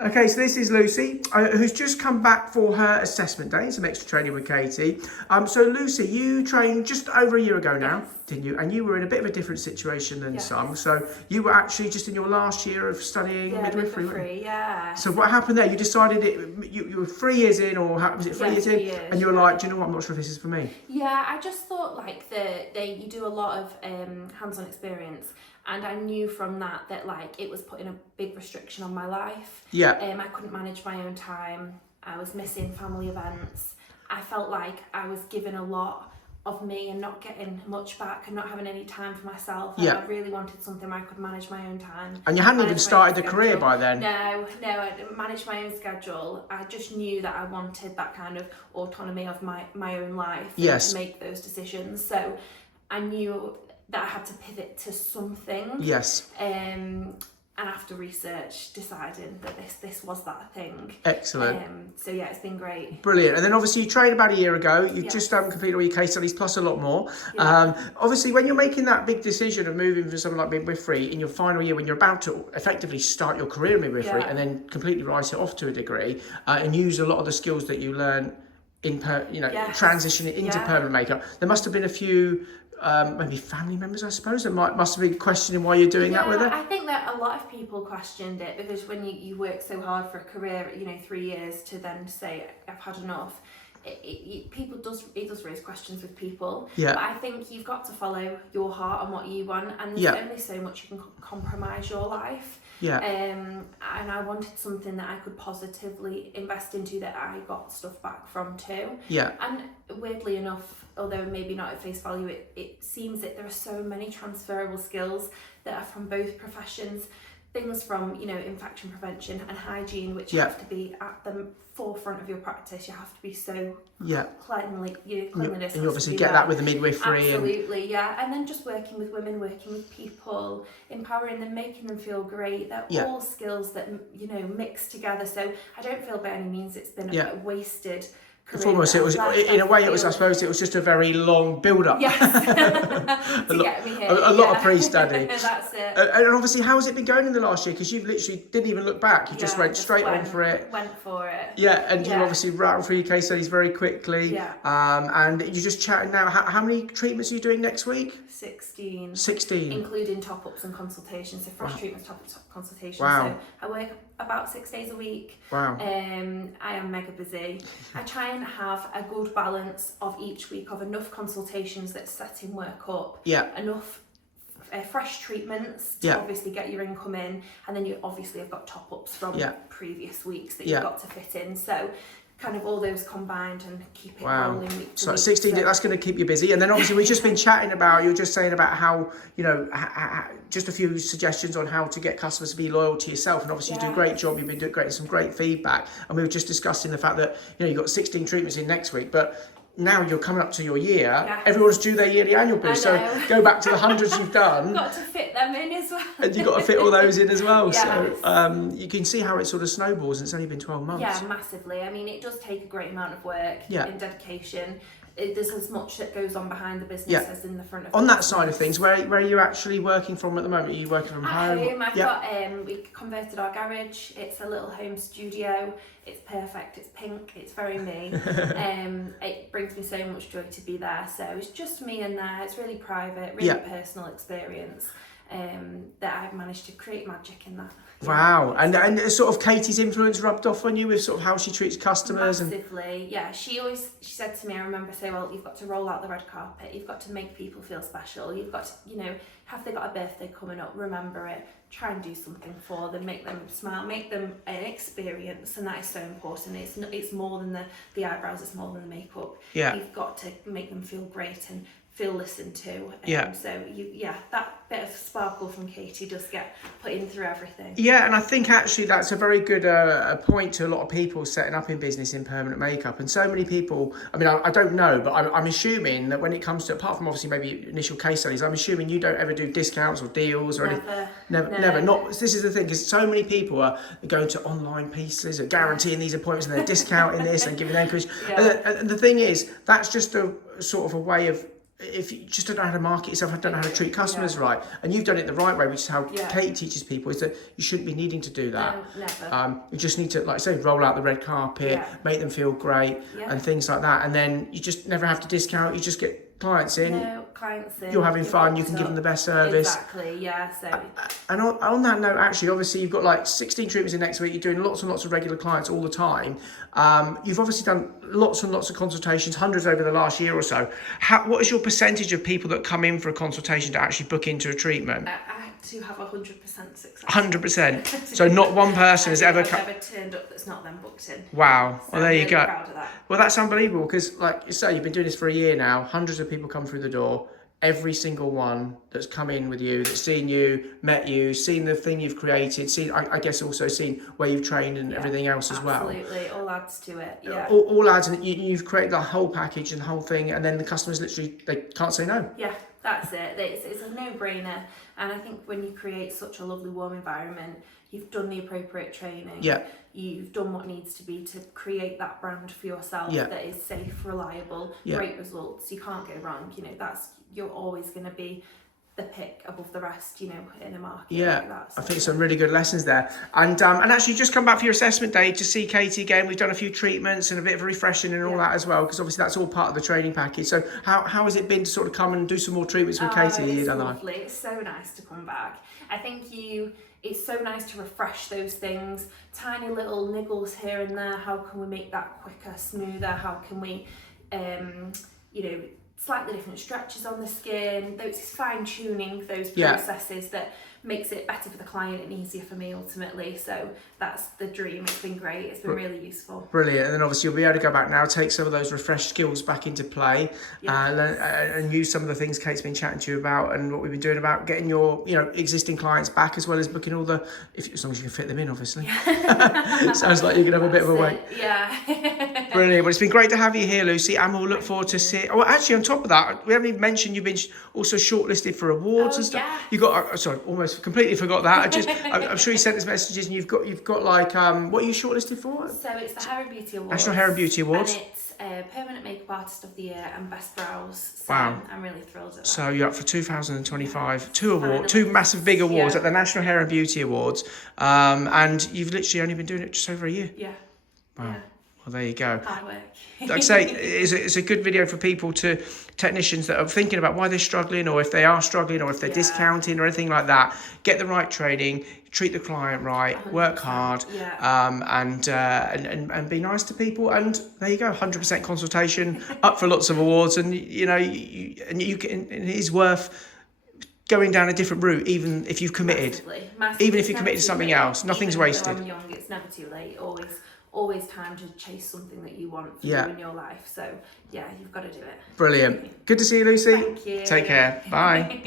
Okay, so this is Lucy, who's just come back for her assessment day, some extra training with Katy. So Lucy, you trained just over a year ago now, Yes. didn't you? And you were in a bit of a different situation than Yes. some. So you were actually just in your last year of studying midwifery. Midwifery, yeah. So what happened there? You decided you were 3 years in, or was it 3 years in? 3 years, And you were like, do you know what? I'm not sure if this is for me. Yeah, I just thought like you do a lot of hands-on experience, and I knew from that like it was putting a big restriction on my life. Yeah. I couldn't manage my own time. I was missing family events. I felt like I was giving a lot of me and not getting much back and not having any time for myself. And Yeah. I really wanted something where I could manage my own time. And you hadn't even manage my started own the career schedule. by then. No, I didn't manage my own schedule. I just knew that I wanted that kind of autonomy of my own life. Yes. And to make those decisions. So I knew that I had to pivot to something. Yes. And after research, deciding that this was that thing. Excellent. So yeah, it's been great. Brilliant. And then obviously you trained about a year ago. You've Yeah. just completed all your case studies plus a lot more. Yeah. Obviously, when you're making that big decision of moving from something like midwifery in your final year, when you're about to effectively start your career in midwifery Yeah. and then completely write it off to a degree and use a lot of the skills that you learn in Yes. transitioning into Yeah. permanent makeup, there must have been a few maybe family members, I suppose, that must have been questioning why you're doing that with her. I think that a lot of people questioned it because when you work so hard for a career, 3 years to then say I've had enough, it does raise questions with people. Yeah. But I think you've got to follow your heart and what you want, and there's Yeah. only so much you can compromise your life. Yeah. And I wanted something that I could positively invest into that I got stuff back from too. Yeah. And weirdly enough, although maybe not at face value, it seems that there are so many transferable skills that are from both professions. Things from, infection prevention and hygiene, which Yeah. have to be at the forefront of your practice. You have to be so Yeah. cleanliness. And you has to obviously be get there. that with the midwifery. Absolutely, yeah. And then just working with women, working with people, empowering them, making them feel great. They're Yeah. all skills that, mix together. So I don't feel by any means it's been Yeah. a wasted career. It's almost, it was, in a way, it was, I suppose, it was just a very long build-up. Yes. To get me here. A lot of pre-study. That's it. And obviously, how has it been going in the last year? Because you literally didn't even look back. You just went straight on for it. Went for it. Yeah, and you Yeah. obviously rattled through your case studies very quickly. Yeah. And you're just chatting now. How many treatments are you doing next week? 16. 16. Including top-ups and consultations. So fresh treatments, top-ups, consultations. Wow. So I work about 6 days a week. Wow. I am mega busy. I try and have a good balance of each week of enough consultations that's setting work up. Yeah. Enough fresh treatments to Yeah. obviously get your income in, and then you obviously have got top-ups from Yeah. previous weeks that Yeah. you've got to fit in. So kind of all those combined and keep it Wow. rolling week to So week. 16, that's going to keep you busy. And then obviously we've just been chatting about, you were just saying about how, just a few suggestions on how to get customers to be loyal to yourself. And obviously you do a great job. You've been doing great, some great feedback. And we were just discussing the fact that, you've got 16 treatments in next week, but now you're coming up to your year. Yeah. Everyone's due their yearly annual boost. So go back to the hundreds you've done. Got to fit them in as well. And you've got to fit all those in as well. Yes. So you can see how it sort of snowballs, and it's only been 12 months. Yeah, massively. I mean, it does take a great amount of work and dedication. There's as much that goes on behind the business as in the front of On the that side of things, where are you actually working from at the moment? Are you working from home? At home, I've got, we converted our garage. It's a little home studio. It's perfect. It's pink. It's very me. It brings me so much joy to be there. So it's just me in there. It's really private, really personal experience. That I've managed to create magic in that. Wow. And sort of Katie's influence rubbed off on you with sort of how she treats customers? Massively, yeah. She said to me, I remember saying, well, you've got to roll out the red carpet. You've got to make people feel special. You've got to, have they got a birthday coming up, remember it. Try and do something for them, make them smile, make them an experience, and that is so important. It's more than the eyebrows, it's more than the makeup. Yeah. You've got to make them feel great and feel listened to. So that bit of sparkle from Katy does get put in through everything. Yeah, and I think actually that's a very good point to a lot of people setting up in business in permanent makeup. And so many people, I mean, I don't know, but I'm assuming that when it comes to, apart from obviously maybe initial case studies, I'm assuming you don't ever do discounts or deals or anything. Never. Not. This is the thing, because so many people are going to online pieces, are guaranteeing these appointments, and they're discounting this and giving them increase. And the thing is, that's just a sort of a way of if you just don't know how to market yourself, don't know how to treat customers right, and you've done it the right way, which is how Katie teaches people, is that you shouldn't be needing to do that. No, never. You just need to, like I say, roll out the red carpet, make them feel great, and things like that. And then you just never have to discount. You just get clients in. No, clients in. You're having fun. You can give them the best service. Exactly. Yeah. So. And on that note, actually, obviously, you've got like 16 treatments in next week. You're doing lots and lots of regular clients all the time. You've obviously done lots and lots of consultations, hundreds over the last year or so. What is your percentage of people that come in for a consultation to actually book into a treatment? To have 100% success. 100%. So not one person has ever turned up that's not then booked in. Wow. So Well, there you I'm go. really proud of that. Well, that's unbelievable because, like you say, you've been doing this for a year now. Hundreds of people come through the door. Every single one that's come in with you, that's seen you, met you, seen the thing you've created, seen, I guess, also seen where you've trained and everything else as well. Absolutely, all adds to it. Yeah. All adds, and you've created the whole package and the whole thing, and then the customers literally they can't say no. Yeah, that's it. It's a no-brainer, and I think when you create such a lovely, warm environment, you've done the appropriate training. Yeah. You've done what needs to be to create that brand for yourself that is safe, reliable, great results. You can't go wrong. You know, you're always going to be the pick above the rest, you know, in a market like that. So. I think some really good lessons there. And actually just come back for your assessment day to see Katie again. We've done a few treatments and a bit of refreshing and all that as well, because obviously that's all part of the training package. So how has it been to sort of come and do some more treatments with Katie? It's lovely. It's so nice to come back. I think it's so nice to refresh those things, tiny little niggles here and there. How can we make that quicker, smoother? How can we, slightly different stretches on the skin, those fine-tuning those processes that makes it better for the client and easier for me ultimately. So that's the dream. It's been great. It's been really useful. Brilliant. And then obviously you'll be able to go back now, take some of those refreshed skills back into play, and use some of the things Kate's been chatting to you about and what we've been doing about getting your existing clients back, as well as booking all the, as long as you can fit them in, obviously. Sounds like you can have a bit of a wait. Yeah. Brilliant. Well, it's been great to have you here, Lucy, and we'll look forward to seeing. Oh, actually, on top of that, we haven't even mentioned you've been also shortlisted for awards and stuff. Yeah. You got. Sorry, almost completely forgot that. I'm sure you sent us messages, and you've got like what are you shortlisted for? So it's the Hair and Beauty Awards. National Hair and Beauty Awards. And it's Permanent Makeup Artist of the Year and Best Brows. So wow. I'm really thrilled at that. So you're up for 2025, two massive big awards at the National Hair and Beauty Awards, and you've literally only been doing it just over a year. Yeah. Wow. Yeah. Well, there you go. Hard work. Like I say, it's a good video for technicians that are thinking about why they're struggling, or if they are struggling, or if they're discounting or anything like that. Get the right training, treat the client right, 100%. Work hard, and be nice to people. And there you go, 100% consultation, up for lots of awards, and it is worth going down a different route, even if you've committed. Massively. Even if you're committed to something else, nothing's wasted. When I'm young, it's never too late. Always time to chase something that you want for you in your life. So yeah, you've got to do it. Brilliant. Good to see you, Lucy. Thank you. Take care. Bye.